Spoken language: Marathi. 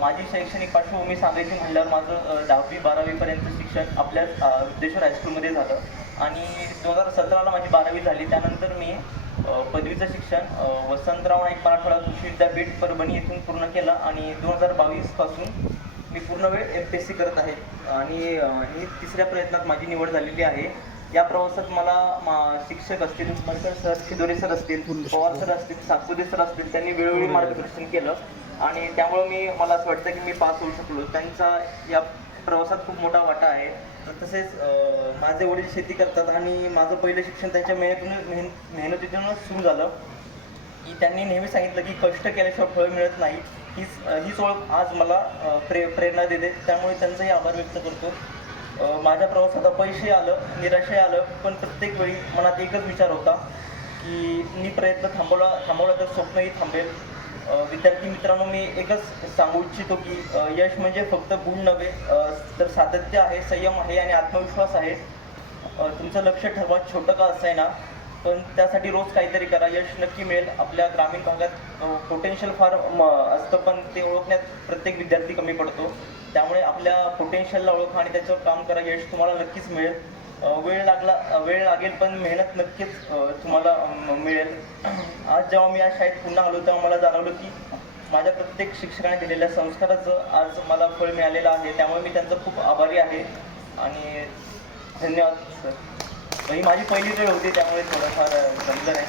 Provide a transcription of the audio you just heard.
माझी शैक्षणिक पार्श्वभूमी सांगायची म्हणल्यावर माझं 10वी 12वीपर्यंत शिक्षण आपल्याच विद्येश्वर हायस्कूलमध्ये झालं आणि 2017ला माझी 12वी झाली. त्यानंतर मी पदवीचं शिक्षण वसंतराव नाईक मराठवाडा कृषी विद्यापीठ परभणी येथून पूर्ण केलं आणि 2022पासून मी पूर्ण वेळ MPSC करत आहे आणि ही तिसऱ्या प्रयत्नात माझी निवड झालेली आहे. या प्रवासात मला शिक्षक असतील, मडकळ सर, शिदोरे सर असतील, पवार सर असतील, सातपुते सर असतील, त्यांनी वेळोवेळी मार्गदर्शन केलं आणि त्यामुळे मला असं वाटतं की मी पास होऊ शकलो. त्यांचा या प्रवासात खूप मोठा वाटा आहे. तसेच माझे वडील शेती करतात आणि माझं पहिलं शिक्षण त्यांच्या मेहनतीतूनच सुरू झालं. की त्यांनी नेहमी सांगितलं की कष्ट केल्याशिवाय फळ मिळत नाही. हीच ओळख आज मला प्रेरणा देते. त्यामुळे त्यांचाही आभार व्यक्त करतो. माझ्या प्रवासात अपयशही आलं, निराशही आलं, पण प्रत्येक वेळी मनात एकच विचार होता की मी प्रयत्न थांबवला तर स्वप्नही थांबेल. विद्यार्थी मित्रांनो, मी एकच सांगू इच्छितो की यश म्हणजे फक्त गुण नव्हे तर सातत्य आहे, संयम आहे आणि आत्मविश्वास आहे. तुमचं लक्ष ठरवा, छोटं का असायना, पण त्यासाठी रोज काहीतरी करा. यश नक्की मिळेल. आपल्या ग्रामीण भागात पोटेन्शियल फार असतं, पण ते ओळखण्यात प्रत्येक विद्यार्थी कमी पडतो. त्यामुळे आपल्या पोटेन्शियलला ओळखा आणि त्याच्यावर काम करा. यश तुम्हाला नक्कीच मिळेल. वेळ लागेल, पण मेहनत नक्कीच तुम्हाला मिळेल. आज जेव्हा मी या शाळेत पुन्हा आलो तेव्हा मला जाणवलं की माझ्या प्रत्येक शिक्षकाने दिलेल्या संस्काराचं आज मला फळ मिळालेलं आहे. त्यामुळे मी त्यांचा खूप आभारी आहे आणि धन्यवाद सर. ही माझी पहिली वेळ होती, त्यामुळे थोडंफार समजलं नाही.